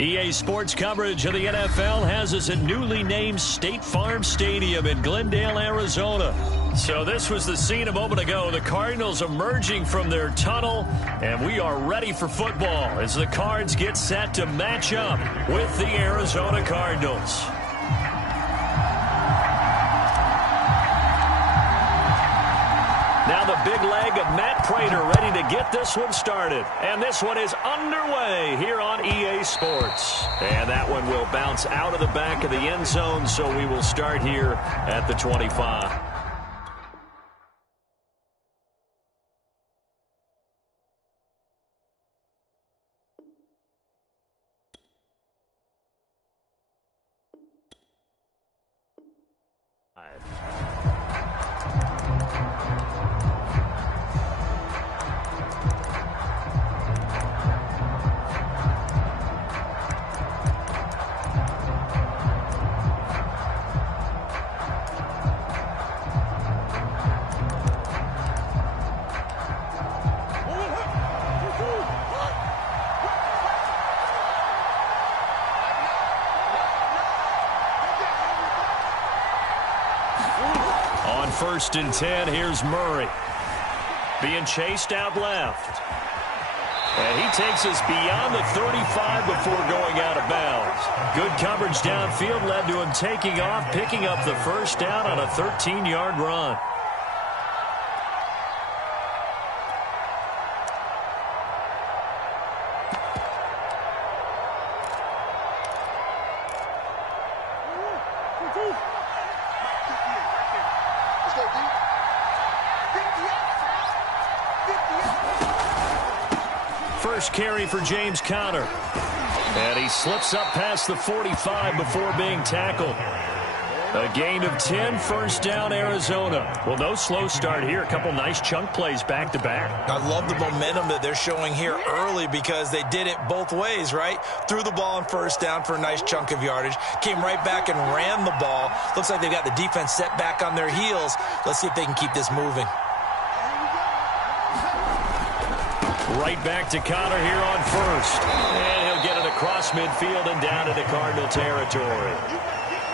EA Sports coverage of the NFL has us at newly named State Farm Stadium in Glendale, Arizona. So this was the scene a moment ago. The Cardinals emerging from their tunnel, and we are ready for football as the Cards get set to match up with the Arizona Cardinals. Now the big leg of Matt Prater ready to get this one started. And this one is underway here on EA Sports. And that one will bounce out of the back of the end zone, so we will start here at the 25. First and 10, here's Murray. Being chased out left. And he takes us beyond the 35 before going out of bounds. Good coverage downfield led to him taking off, picking up the first down on a 13-yard run. First carry for James Conner. And he slips up past the 45 before being tackled. A gain of 10, first down, Arizona. Well, no slow start here. A couple nice chunk plays back-to-back. I love the momentum that they're showing here early because they did it both ways, right? Threw the ball on first down for a nice chunk of yardage. Came right back and ran the ball. Looks like they've got the defense set back on their heels. Let's see if they can keep this moving. Right back to Conner here on first. And he'll get it across midfield and down into Cardinal territory.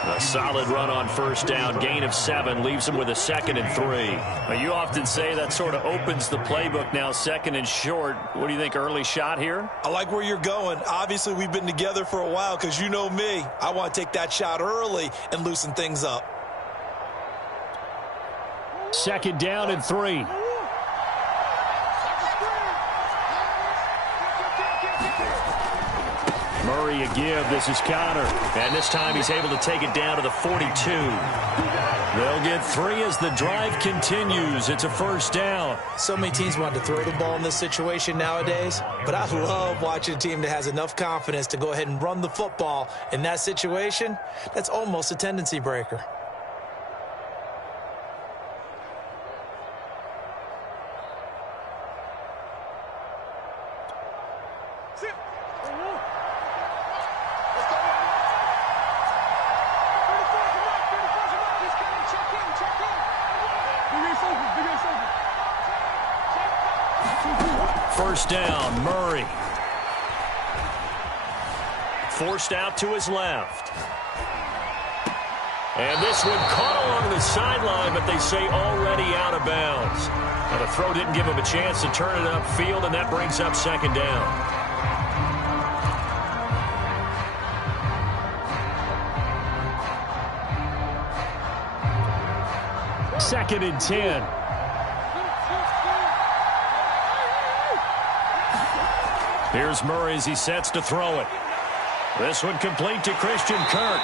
A solid run on first down. Gain of 7 leaves him with a 2nd and 3. Now, you often say that sort of opens the playbook now, 2nd and short. What do you think, early shot here? I like where you're going. Obviously, we've been together for a while because you know me. I want to take that shot early and loosen things up. 2nd down and 3. Murray a give. This is Conner. And this time he's able to take it down to the 42. They'll get 3 as the drive continues. It's a first down. So many teams want to throw the ball in this situation nowadays, but I love watching a team that has enough confidence to go ahead and run the football. In that situation, that's almost a tendency breaker. First down, Murray. Forced out to his left. And this one caught along the sideline, but they say already out of bounds. Now the throw didn't give him a chance to turn it upfield, and that brings up 2nd down. Second and 10. Here's Murray as he sets to throw it. This one complete to Christian Kirk.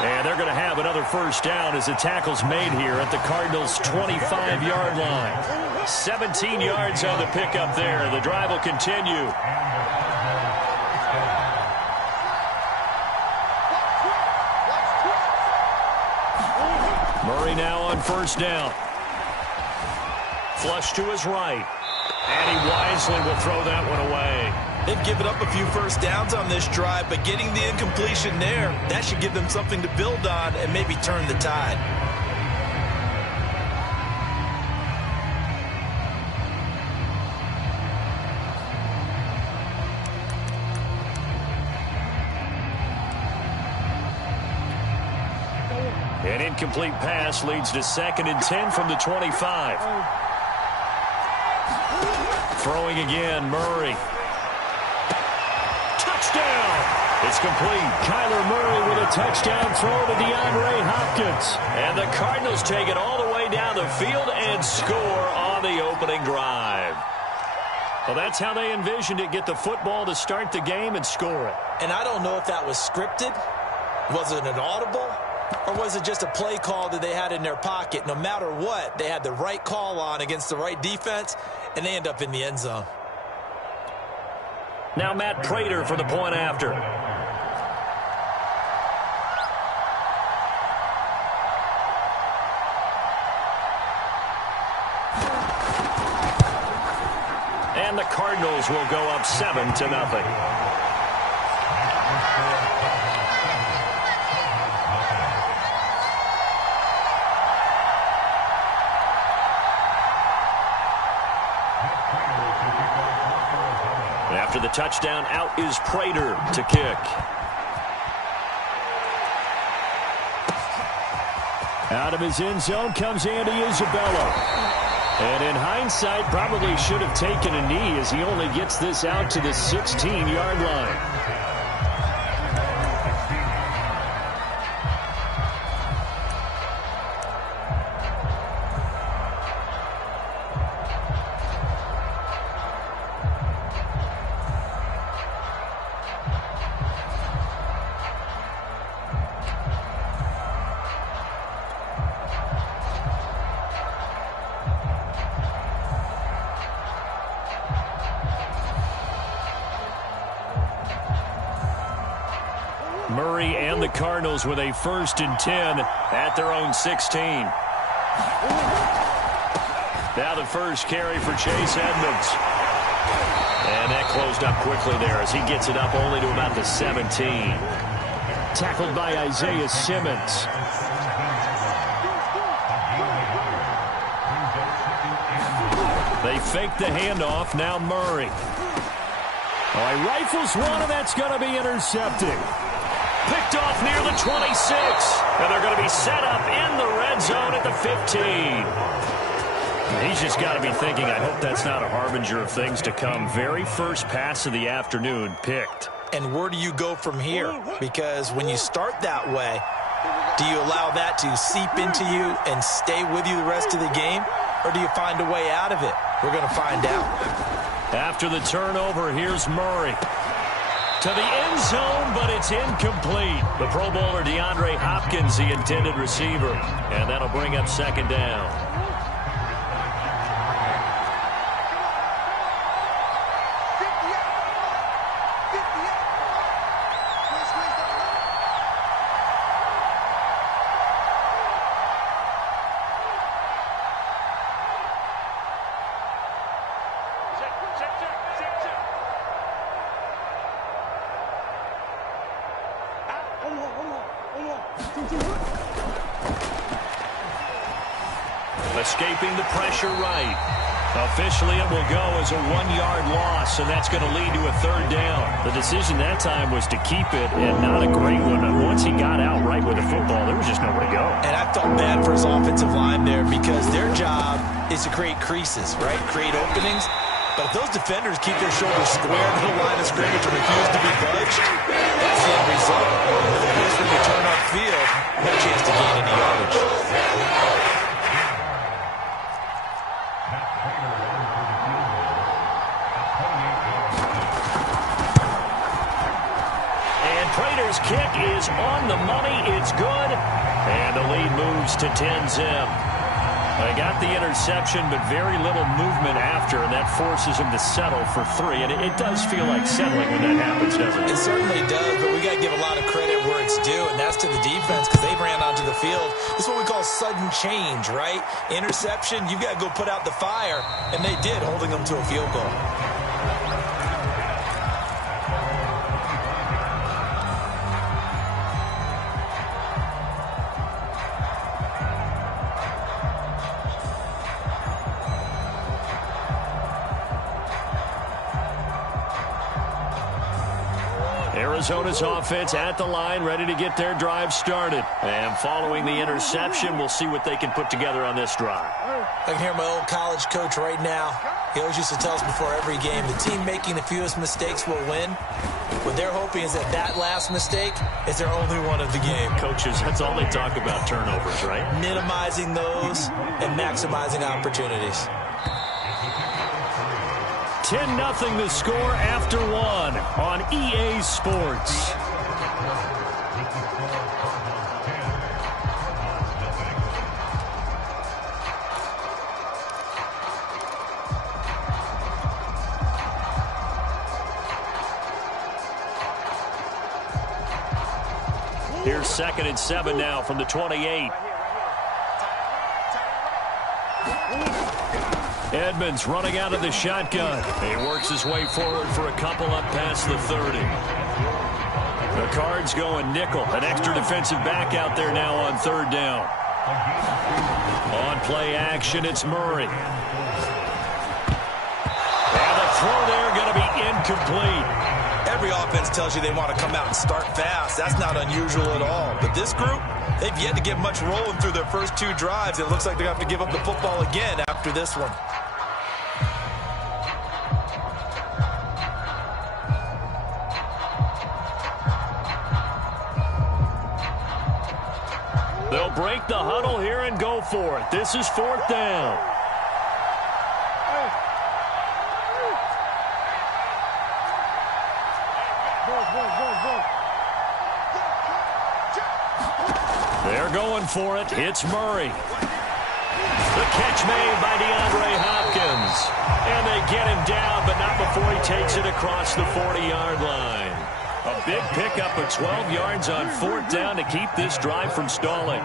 And they're going to have another first down as the tackle's made here at the Cardinals' 25-yard line. 17 yards on the pickup there. The drive will continue. Murray now on first down. Flush to his right. And he wisely will throw that one away. They've given up a few first downs on this drive, but getting the incompletion there, that should give them something to build on and maybe turn the tide. An incomplete pass leads to 2nd and 10 from the 25. Throwing again, Murray. Touchdown! It's complete. Kyler Murray with a touchdown throw to DeAndre Hopkins. And the Cardinals take it all the way down the field and score on the opening drive. Well, that's how they envisioned it. Get the football to start the game and score it. And I don't know if that was scripted. Was it an audible? Or was it just a play call that they had in their pocket? No matter what, they had the right call on against the right defense, and they end up in the end zone. Now Matt Prater for the point after. And the Cardinals will go up 7-0. After the touchdown, out is Prater to kick. Out of his end zone comes Andy Isabella. And in hindsight, probably should have taken a knee as he only gets this out to the 16-yard line. Murray and the Cardinals with a 1st and 10 at their own 16. Now the first carry for Chase Edmonds. And that closed up quickly there as he gets it up only to about the 17. Tackled by Isaiah Simmons. They fake the handoff. Now Murray. Oh, he rifles one, and that's going to be intercepted. Picked off near the 26. And they're going to be set up in the red zone at the 15. He's just got to be thinking, I hope that's not a harbinger of things to come. Very first pass of the afternoon picked. And where do you go from here? Because when you start that way, do you allow that to seep into you and stay with you the rest of the game? Or do you find a way out of it? We're going to find out. After the turnover, here's Murray. To the end zone, but it's incomplete. The Pro Bowler DeAndre Hopkins, the intended receiver. And that'll bring up 2nd down. Escaping the pressure right. Officially, it will go as a 1-yard loss, and that's going to lead to a 3rd down. The decision that time was to keep it, and not a great one. And once he got out right with the football, there was just nowhere to go. And I felt bad for his offensive line there because their job is to create creases, right? Create openings. But if those defenders keep their shoulders square to the line of scrimmage and refuse to be budged, that's the end result. No place for them to turn upfield, no chance to gain any yardage. Prater's kick is on the money. It's good. And the lead moves to 10-zip. They got the interception, but very little movement after, and that forces them to settle for 3. And it does feel like settling when that happens, doesn't it? It certainly does, but we got to give a lot of credit where it's due, and that's to the defense because they ran onto the field. This is what we call sudden change, right? Interception, you've got to go put out the fire, and they did, holding them to a field goal. Arizona's offense at the line, ready to get their drive started. And following the interception, we'll see what they can put together on this drive. I can hear my old college coach right now. He always used to tell us before every game, the team making the fewest mistakes will win. What they're hoping is that last mistake is their only one of the game. Coaches, that's all they talk about, turnovers, right? Minimizing those and maximizing opportunities. 10-0 the score after one on EA Sports. Here's 2nd and 7 now from the 28. Edmonds running out of the shotgun. He works his way forward for a couple up past the 30. The Cards going nickel. An extra defensive back out there now on 3rd down. On play action, it's Murray. And the throw there going to be incomplete. Every offense tells you they want to come out and start fast. That's not unusual at all. But this group, they've yet to get much rolling through their first 2 drives. It looks like they're going to have to give up the football again after this one. They'll break the huddle here and go for it. This is 4th down. They're going for it. It's Murray. The catch made by DeAndre Hopkins. And they get him down, but not before he takes it across the 40-yard line. A big pickup of 12 yards on 4th down to keep this drive from stalling.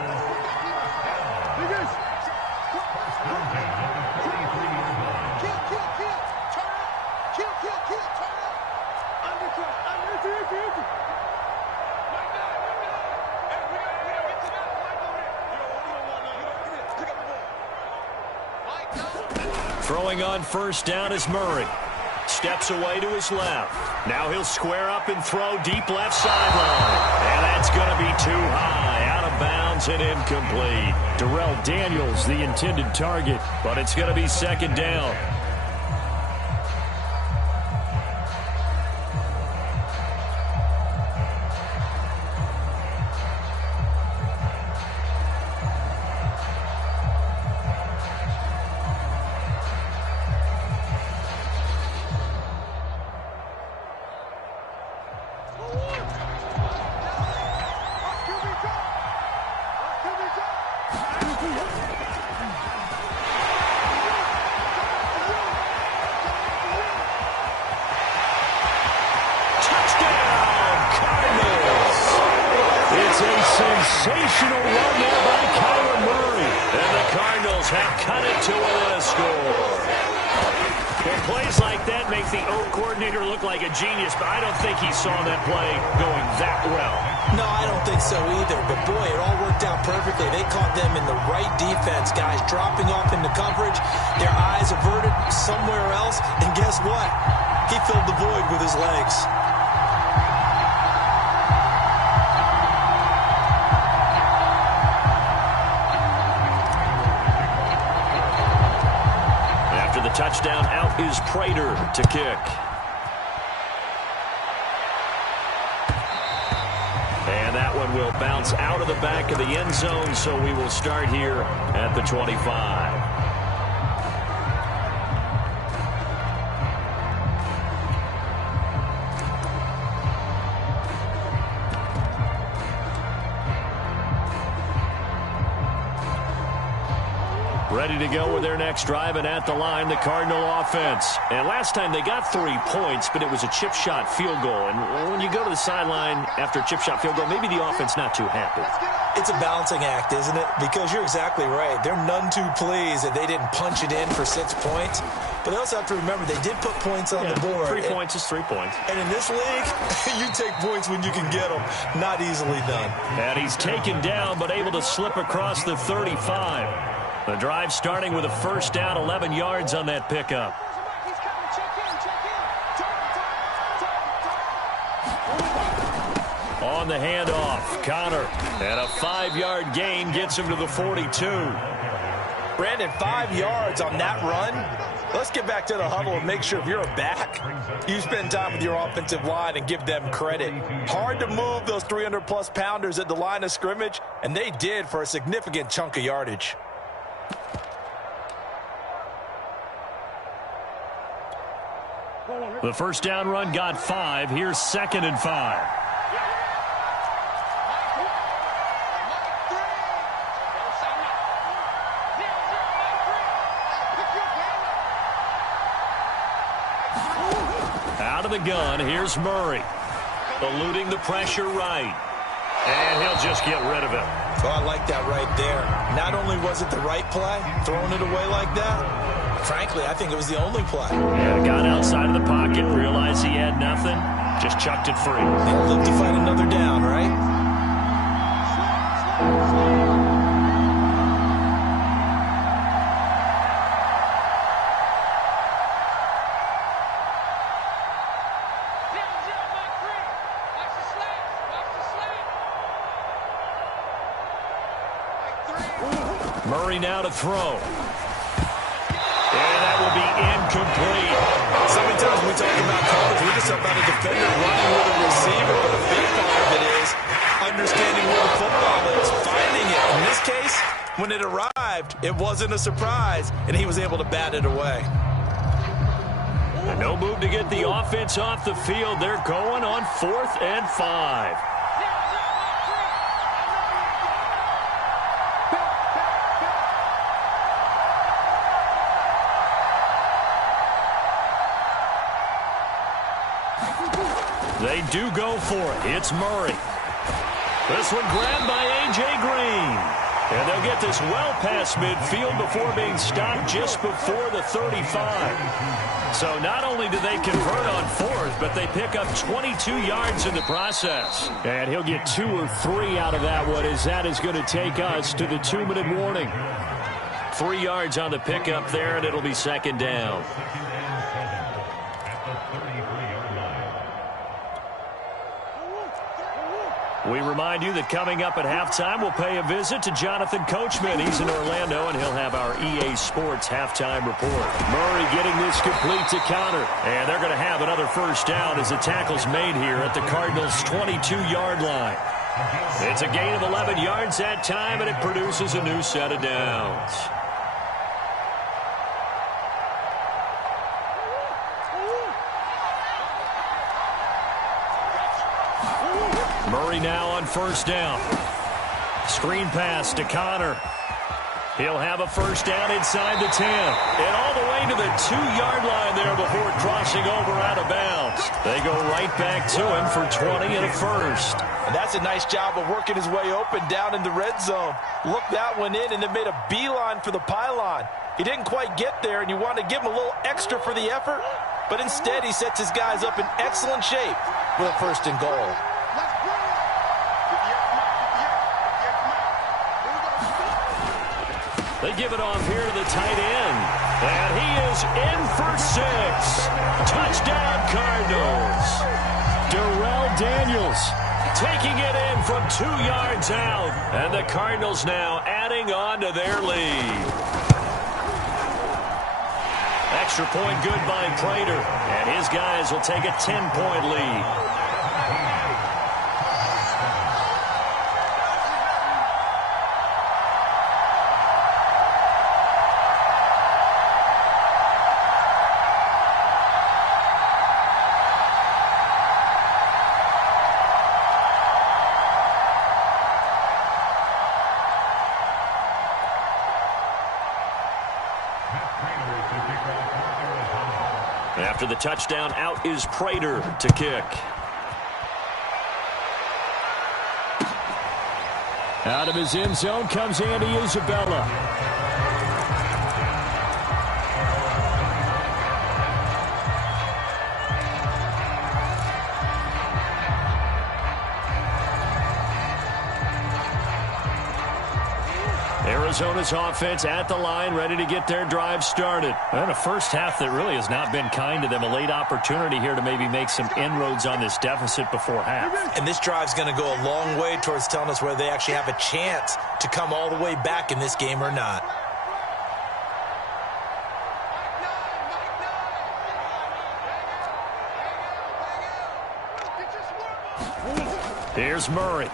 Throwing on 1st down is Murray. Steps away to his left. Now he'll square up and throw deep left sideline. And that's going to be too high. Out of bounds and incomplete. Darrell Daniels, the intended target, but it's going to be 2nd down. Sensational run there by Kyler Murray. And the Cardinals have cut it to within a score. Well, plays like that make the O coordinator look like a genius, but I don't think he saw that play going that well. No, I don't think so either. But, boy, it all worked out perfectly. They caught them in the right defense, guys dropping off into coverage, their eyes averted somewhere else. And guess what? He filled the void with his legs. Touchdown, out is Prater to kick. And that one will bounce out of the back of the end zone, so we will start here at the 25. Ready to go with their next drive, and at the line, the Cardinal offense. And last time they got 3 points, but it was a chip shot field goal. And when you go to the sideline after a chip shot field goal, maybe the offense not too happy. It's a balancing act, isn't it? Because you're exactly right. They're none too pleased that they didn't punch it in for 6 points. But they also have to remember they did put points on the board. 3 points is 3 points. And in this league, you take points when you can get them. Not easily done. And he's taken down, but able to slip across the 35. The drive starting with a 1st down, 11 yards on that pickup. on the handoff. Connor, and a 5-yard gain gets him to the 42. Brandon, 5 yards on that run. Let's get back to the huddle and make sure if you're a back, you spend time with your offensive line and give them credit. Hard to move those 300-plus pounders at the line of scrimmage, and they did for a significant chunk of yardage. The first down run got 5. Here's 2nd and 5. Out of the gun, here's Murray. Eluding the pressure right. And he'll just get rid of it. Oh, I like that right there. Not only was it the right play, throwing it away like that, frankly, I think it was the only play. Yeah, got outside of the pocket, realized he had nothing, just chucked it free. They'll live to fight another down, right? Murray now to throw. And that will be incomplete. So many times when we talk about coverage, we just talk about a defender running with a receiver, but a big part of it is understanding where the football is, finding it. In this case, when it arrived, it wasn't a surprise, and he was able to bat it away. No move to get the offense off the field. They're going on 4th and 5. They do go for it. It's Murray. This one grabbed by A.J. Green. And they'll get this well past midfield before being stopped just before the 35. So not only do they convert on 4th, but they pick up 22 yards in the process. And he'll get 2 or 3 out of that one, as that is going to take us to the 2-minute warning. 3 yards on the pickup there, and it'll be 2nd down. We remind you that coming up at halftime, we'll pay a visit to Jonathan Coachman. He's in Orlando, and he'll have our EA Sports halftime report. Murray getting this complete to Connor. And they're going to have another first down as the tackle's made here at the Cardinals' 22-yard line. It's a gain of 11 yards that time, and it produces a new set of downs. Murray now on first down. Screen pass to Connor. He'll have a first down inside the 10. And all the way to the 2-yard line there before crossing over out of bounds. They go right back to him for 20 and a first. And that's a nice job of working his way open down in the red zone. Looked that one in and then made a beeline for the pylon. He didn't quite get there, and you want to give him a little extra for the effort. But instead, he sets his guys up in excellent shape with a 1st and goal. They give it off here to the tight end. And he is in for 6. Touchdown, Cardinals. Darrell Daniels taking it in from 2 yards out. And the Cardinals now adding on to their lead. Extra point good by Prater. And his guys will take a 10-point lead. After the touchdown, out is Prater to kick. Out of his end zone comes Andy Isabella. Arizona's offense at the line, ready to get their drive started. And a first half that really has not been kind to them. A late opportunity here to maybe make some inroads on this deficit before half. And this drive's going to go a long way towards telling us whether they actually have a chance to come all the way back in this game or not. Here's Murray.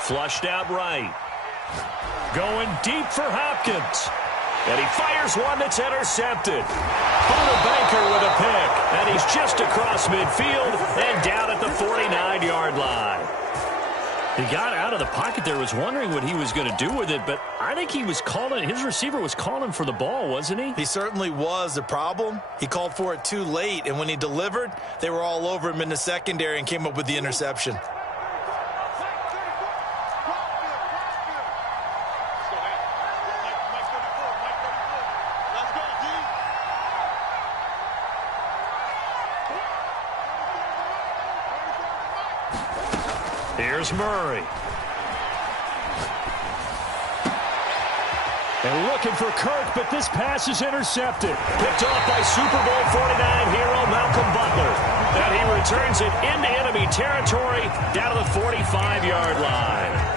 Flushed out right. Going deep for Hopkins. And he fires one that's intercepted. Buda Baker with a pick. And he's just across midfield and down at the 49-yard line. He got out of the pocket there, was wondering what he was going to do with it, but I think he was calling, his receiver was calling for the ball, wasn't he? He certainly was. The problem, he called for it too late, and when he delivered, they were all over him in the secondary and came up with the interception. Here's Murray. And looking for Kirk, but this pass is intercepted. Picked off by Super Bowl 49 hero Malcolm Butler. And he returns it into enemy territory down to the 45-yard line.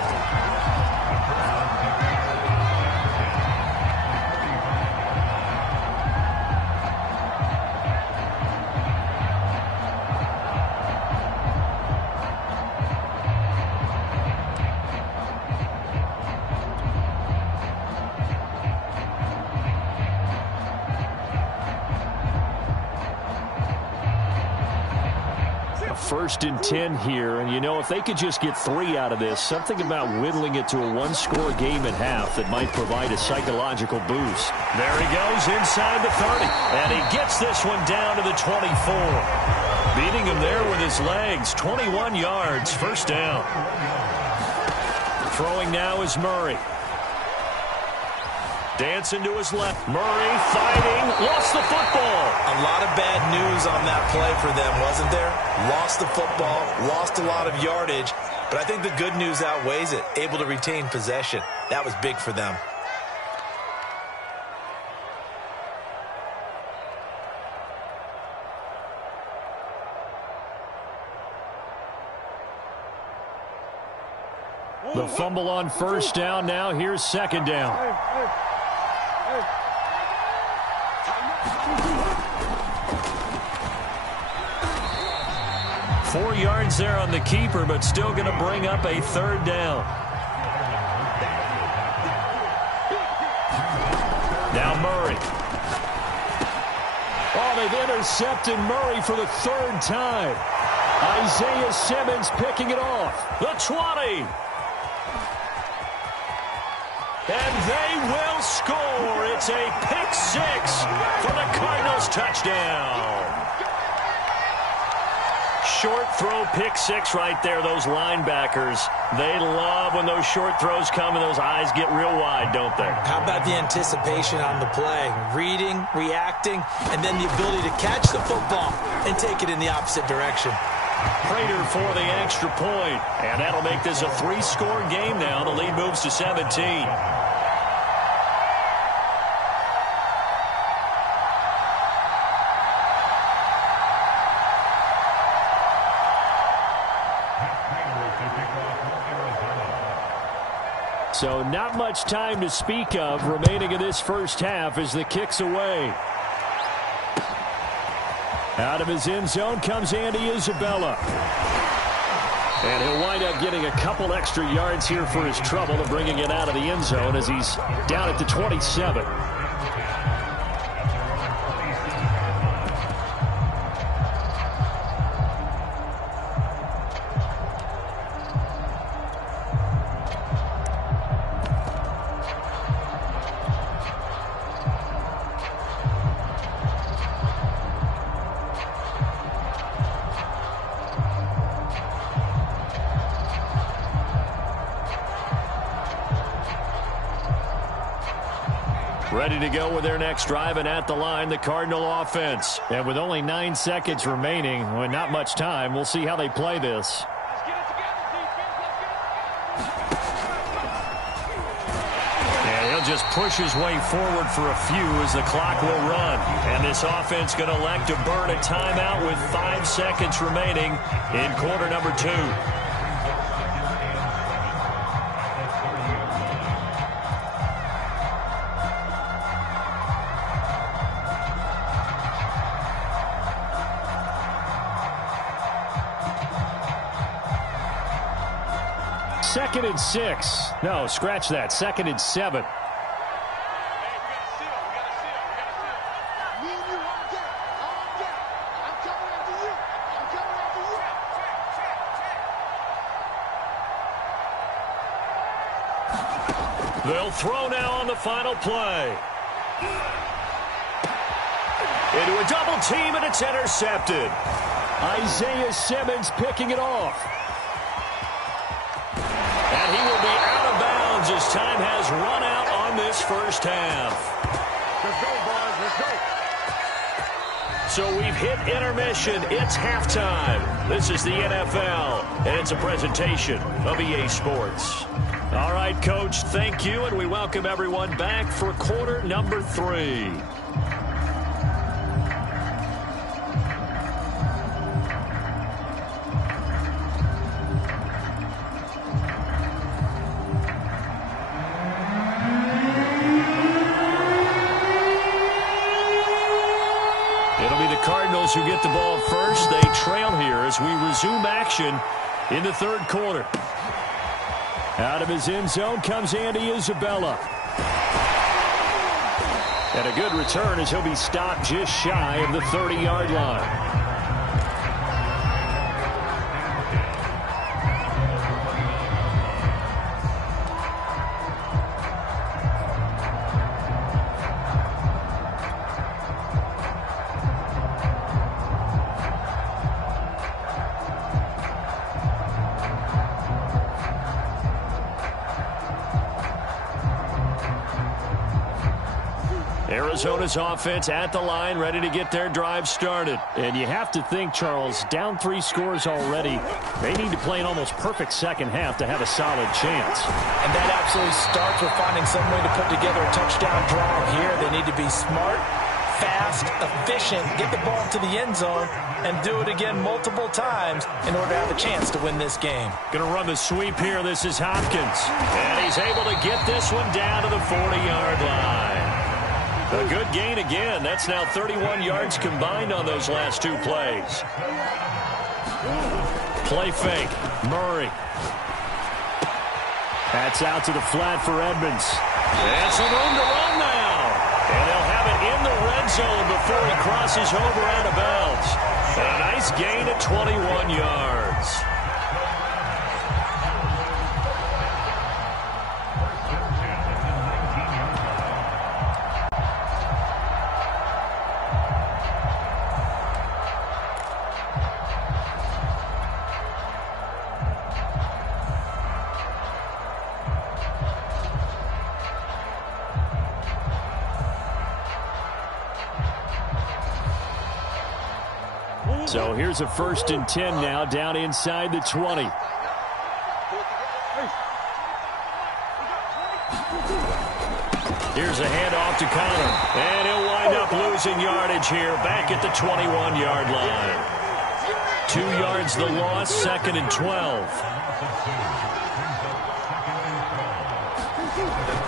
First and 10 here, and you know, if they could just get 3 out of this, something about whittling it to a one-score game at half that might provide a psychological boost. There he goes inside the 30, and he gets this one down to the 24. Beating him there with his legs, 21 yards, first down. Throwing now is Murray. Dancing to his left. Murray fighting. Lost the football. A lot of bad news on that play for them, wasn't there? Lost the football, lost a lot of yardage, but I think the good news outweighs it. Able to retain possession. That was big for them. The fumble on first down now. Here's second down. 4 yards there on the keeper, but still going to bring up a third down. Now Murray. Oh, they've intercepted Murray for the third time. Isaiah Simmons picking it off. The 20. And they will score. It's a pick six for the Cardinals touchdown. Short throw pick six right there. Those linebackers, they love when those short throws come and those eyes get real wide, don't they? How about the anticipation on the play? Reading, reacting, and then the ability to catch the football and take it in the opposite direction. Prater for the extra point, and that'll make this a 3-score game now. The lead moves to 17. So not much time to speak of remaining in this first half as the kick's away. Out of his end zone comes Andy Isabella. And he'll wind up getting a couple extra yards here for his trouble of bringing it out of the end zone as he's down at the 27. Ready to go with their next drive, and at the line, the Cardinal offense. And with only 9 seconds remaining, well, not much time, we'll see how they play this. just push his way forward for a few as the clock will run. And this offense going to elect to burn a timeout with 5 seconds remaining in quarter number 2. Second and 6. No, scratch that. Second and 7. They'll throw now on the final play. Into a double team, and it's intercepted. Isaiah Simmons picking it off. And he will be out of bounds as time has run out on this first half. Let's go, boys. Let's go. So we've hit intermission. It's halftime. This is the NFL, and it's a presentation of EA Sports. All right, Coach, thank you, and we welcome everyone back for quarter number 3. It'll be the Cardinals who get the ball first. They trail here as we resume action in the third quarter. Out of his end zone comes Andy Isabella. And a good return as he'll be stopped just shy of the 30-yard line. Arizona's offense at the line, ready to get their drive started. And you have to think, Charles, down 3 scores already. They need to play an almost perfect second half to have a solid chance. And that absolutely starts with finding some way to put together a touchdown drive here. They need to be smart, fast, efficient, get the ball to the end zone, and do it again multiple times in order to have a chance to win this game. Going to run the sweep here. This is Hopkins. And he's able to get this one down to the 40-yard line. A good gain again. That's now 31 yards combined on those last 2 plays. Play fake. Murray. That's out to the flat for Edmonds. And some room to run now. And they'll have it in the red zone before he crosses over out of bounds. And a nice gain of 21 yards. So here's a 1st and 10 now, down inside the 20. Here's a handoff to Connor. And he'll wind up losing yardage here, back at the 21-yard line. 2 yards the loss, 2nd and 12.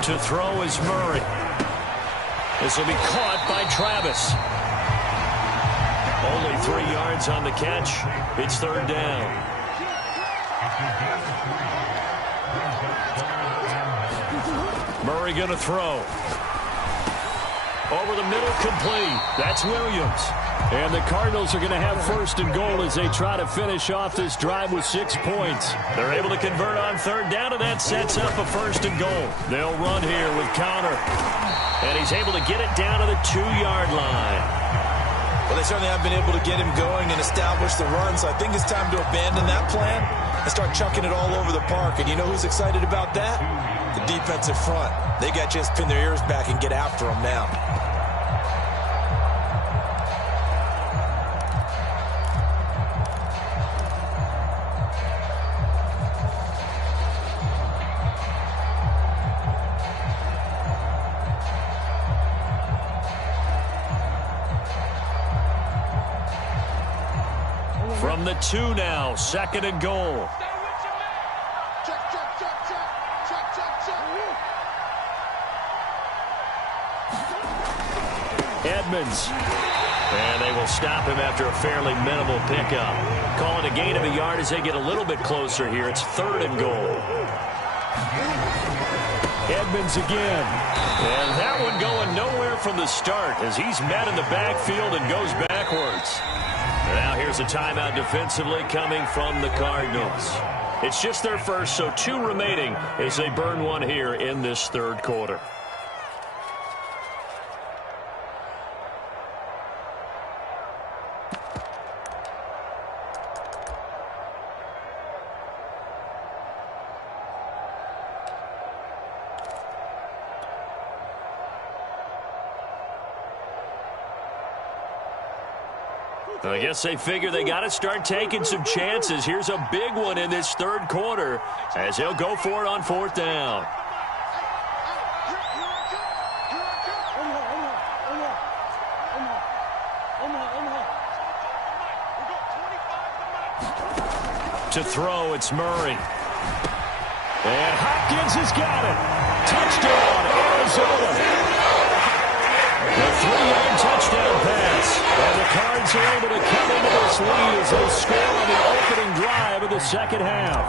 To throw is Murray. This will be caught by Travis. Only 3 yards on the catch. It's 3rd down. Murray going to throw. Over the middle, complete. That's Williams. And the Cardinals are going to have 1st and goal as they try to finish off this drive with 6 points. They're able to convert on 3rd down, and that sets up a 1st and goal. They'll run here with Connor. And he's able to get it down to the 2-yard line. Well, they certainly have been able to get him going and establish the run, so I think it's time to abandon that plan and start chucking it all over the park. And you know who's excited about that? The defensive front. They got to just pin their ears back and get after them now. the 2 now. 2nd and goal. Edmonds. And they will stop him after a fairly minimal pickup. Call it a gain of a yard as they get a little bit closer here. It's 3rd and goal. Edmonds again. And that one going nowhere from the start as he's met in the backfield and goes backwards. Now here's a timeout defensively coming from the Cardinals. It's just their first, so 2 remaining as they burn one here in this 3rd quarter. I guess they figure they got to start taking some chances. Here's a big one in this 3rd quarter as he'll go for it on 4th down. To throw, it's Murray. And Hopkins has got it. Touchdown, Arizona. A 3-yard touchdown pass. And the Cards are able to come into this lead as they score on the opening drive of the 2nd half.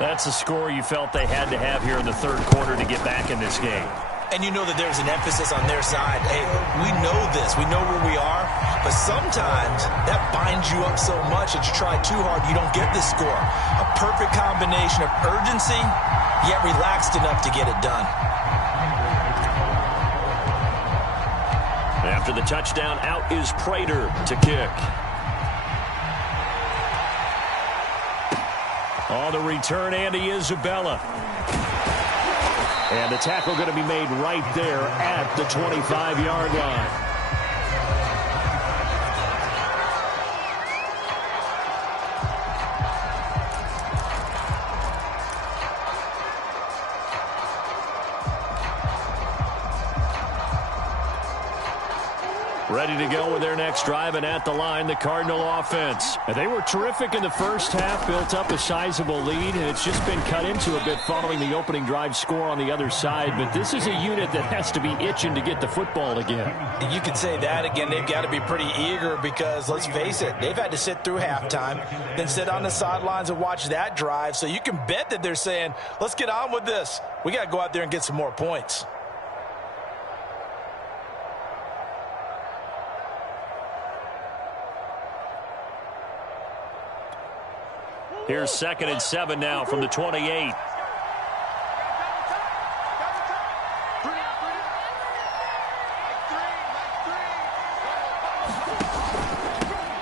That's a score you felt they had to have here in the 3rd quarter to get back in this game. And you know that there's an emphasis on their side. Hey, we know this. We know where we are. But sometimes that binds you up so much that you try too hard, you don't get this score. A perfect combination of urgency, yet relaxed enough to get it done. After the touchdown, out is Prater to kick. On the return, Andy Isabella. And the tackle going to be made right there at the 25-yard line. Ready to go with their next drive, and at the line, the Cardinal offense. And they were terrific in the first half, built up a sizable lead, and it's just been cut into a bit following the opening drive score on the other side. But this is a unit that has to be itching to get the football again. You could say that again. They've got to be pretty eager because, let's face it, they've had to sit through halftime, then sit on the sidelines and watch that drive. So you can bet that they're saying, let's get on with this. We got to go out there and get some more points. Here's 2nd and 7 now from the 28.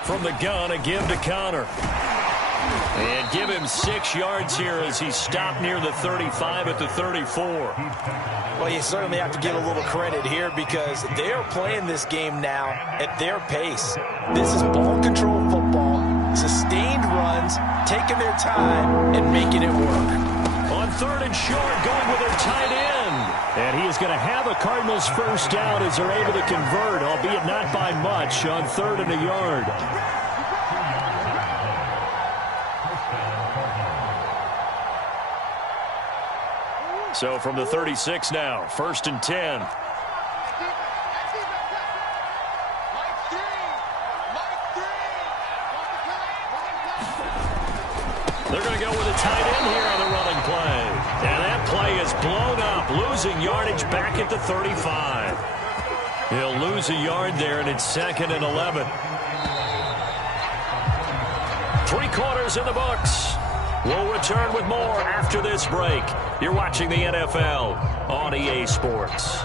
From the gun, a give to Connor. And give him 6 yards here as he's stopped near the 35 at the 34. Well, you certainly have to give a little credit here because they are playing this game now at their pace. This is ball control football, sustained runs, taking their time and making it work. On 3rd and short, going with their tight end. And he is going to have a Cardinals first down as they're able to convert, albeit not by much, on 3rd and a yard. So from the 36 now, 1st and 10. They're going to go with a tight end here on the running play. And that play is blown up, losing yardage back at the 35. He'll lose a yard there, and it's 2nd and 11. 3 quarters in the books. We'll return with more after this break. You're watching the NFL on EA Sports.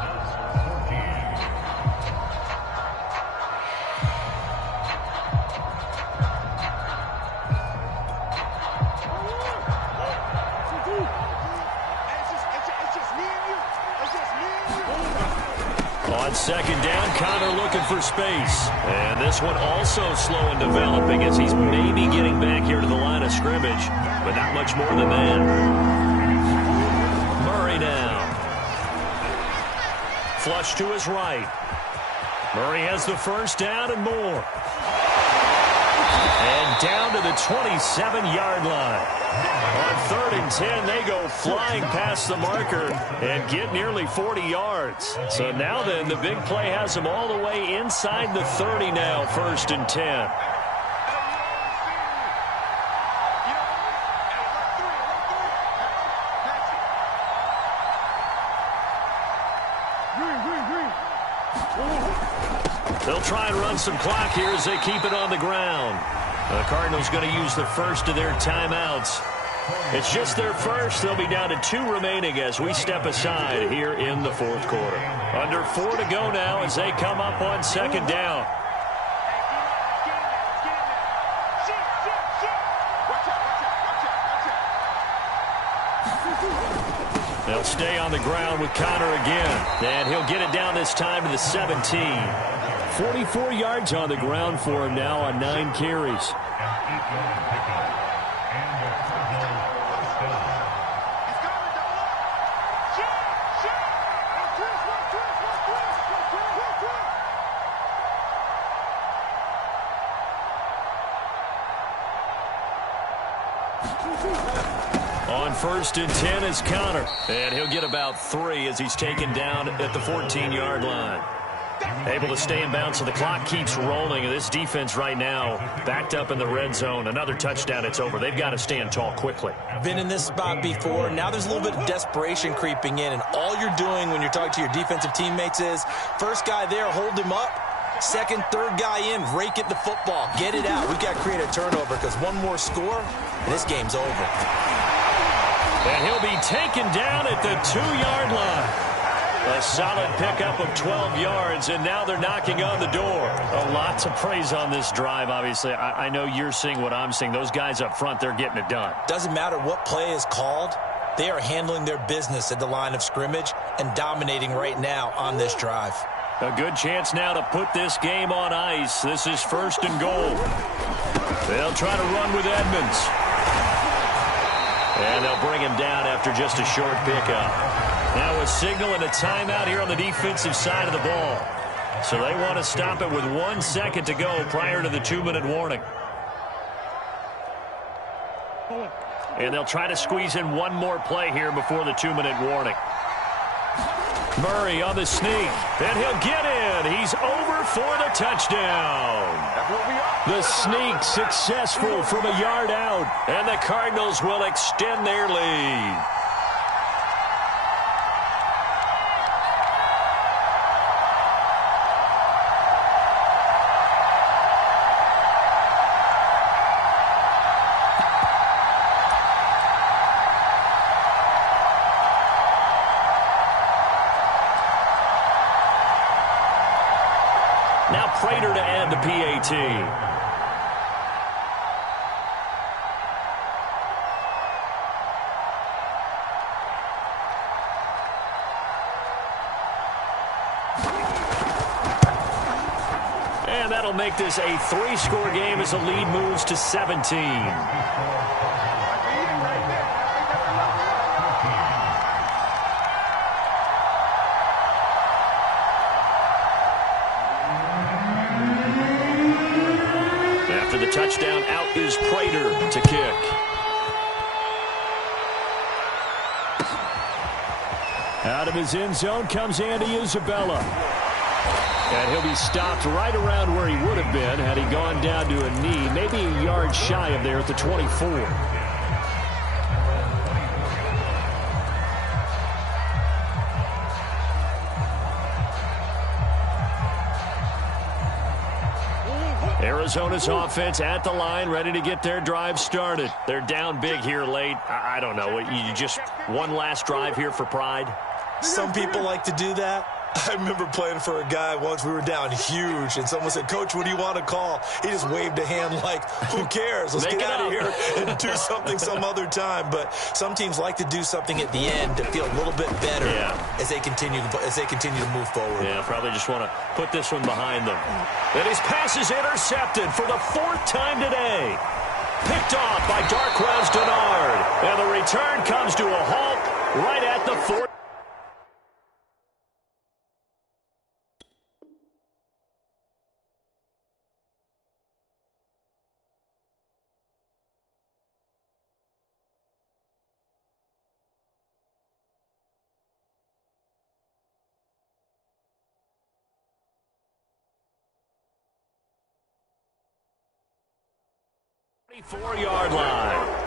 On 2nd down, Connor looking for space. And this one also slow and developing as he's maybe getting back here to the line of scrimmage, but not much more than that. Murray now. Flush to his right. Murray has the first down and more. And down to the 27-yard line. On 3rd and 10, they go flying past the marker and get nearly 40 yards. So now then, the big play has them all the way inside the 30 now, 1st and 10. They'll try and run some clock here as they keep it on the ground. The Cardinals going to use the first of their timeouts. It's just their first. They'll be down to 2 remaining as we step aside here in the 4th quarter. Under 4 to go now as they come up on 2nd down. They'll stay on the ground with Connor again. And he'll get it down this time to the 17. 44 yards on the ground for him now on 9 carries. On 1st and 10 is Connor. And he'll get about 3 as he's taken down at the 14-yard line. Able to stay in bounds, so the clock keeps rolling. And this defense right now backed up in the red zone. Another touchdown, it's over. They've got to stand tall quickly. Been in this spot before. Now there's a little bit of desperation creeping in. And all you're doing when you're talking to your defensive teammates is, first guy there, hold him up. Second, third guy in, rake at the football. Get it out. We've got to create a turnover because one more score, and this game's over. And he'll be taken down at the 2-yard line. A solid pickup of 12 yards, and now they're knocking on the door. A lot to praise on this drive, obviously. I know you're seeing what I'm seeing. Those guys up front, they're getting it done. Doesn't matter what play is called. They are handling their business at the line of scrimmage and dominating right now on this drive. A good chance now to put this game on ice. This is 1st and goal. They'll try to run with Edmonds. And they'll bring him down after just a short pickup. Now a signal and a timeout here on the defensive side of the ball. So they want to stop it with 1 second to go prior to the 2-minute warning. And they'll try to squeeze in one more play here before the 2-minute warning. Murray on the sneak, and he'll get in. He's over for the touchdown. The sneak successful from a yard out, and the Cardinals will extend their lead. Now Prater to add the PAT. And that'll make this a 3-score game as the lead moves to 17. After the touchdown, out is Prater to kick. Out of his end zone comes Andy Isabella. And he'll be stopped right around where he would have been had he gone down to a knee, maybe a yard shy of there at the 24. Arizona's offense at the line, ready to get their drive started. They're down big here late. I don't know. You just one last drive here for pride? Some people like to do that. I remember playing for a guy once. We were down huge, and someone said, "Coach, what do you want to call?" He just waved a hand like, who cares? Let's get out of here and do something some other time. But some teams like to do something at the end to feel a little bit better as they continue to move forward. Yeah, probably just want to put this one behind them. And his pass is intercepted for the 4th time today. Picked off by Darquez Denard. And the return comes to a halt right at the 4th. 4-yard line.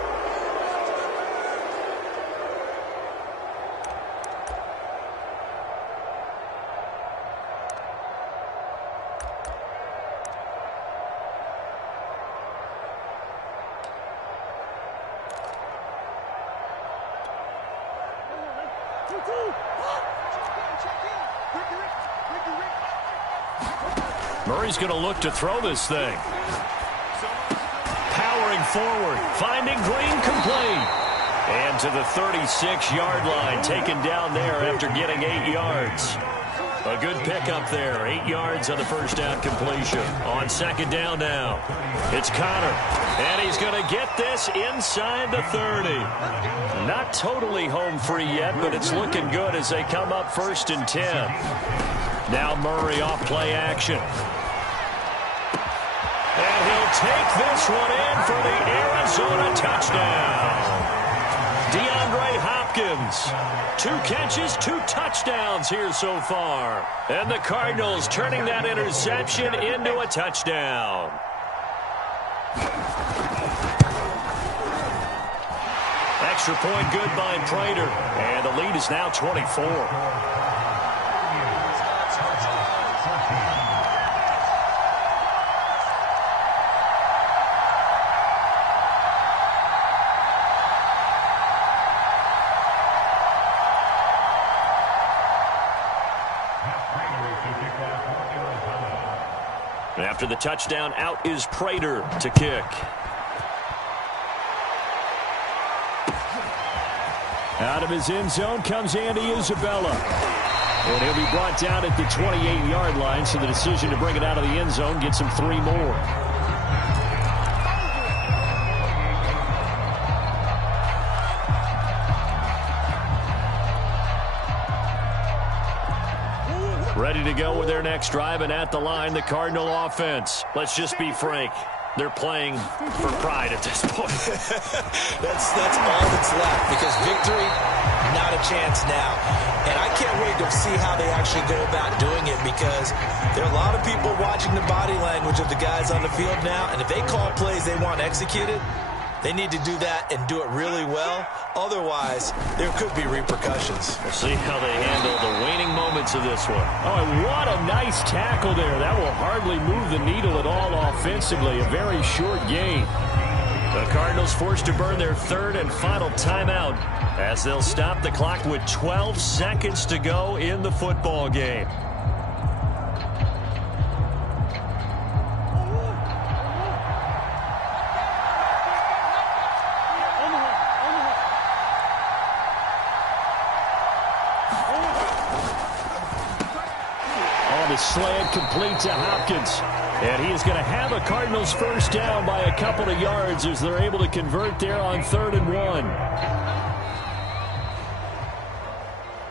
Murray's going to look to throw this thing. Powering forward, finding Green complete. And to the 36-yard line, taken down there after getting 8 yards. A good pickup there, 8 yards on the first down completion. On second down now, it's Connor. And he's going to get this inside the 30. Not totally home free yet, but it's looking good as they come up 1st and 10. Now Murray off play action. And he'll take this one in for the Arizona touchdown. DeAndre Hopkins, 2 catches, 2 touchdowns here so far. And the Cardinals turning that interception into a touchdown. Extra point good by Prater. And the lead is now 24. After the touchdown, out is Prater to kick. Out of his end zone comes Andy Isabella. And he'll be brought down at the 28-yard line, so the decision to bring it out of the end zone gets him 3 more. Ready to go with their next drive, and at the line, the Cardinal offense. Let's just be frank. They're playing for pride at this point. that's all that's left, because victory, not a chance now. And I can't wait to see how they actually go about doing it, because there are a lot of people watching the body language of the guys on the field now, and if they call plays they want executed, they need to do that and do it really well. Otherwise, there could be repercussions. We'll see how they handle the waning moments of this one. Oh, and what a nice tackle there. That will hardly move the needle at all offensively. A very short gain. The Cardinals forced to burn their 3rd and final timeout as they'll stop the clock with 12 seconds to go in the football game. Slant complete to Hopkins. And he is going to have a Cardinals first down by a couple of yards as they're able to convert there on 3rd and 1.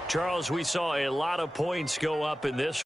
Charles, we saw a lot of points go up in this.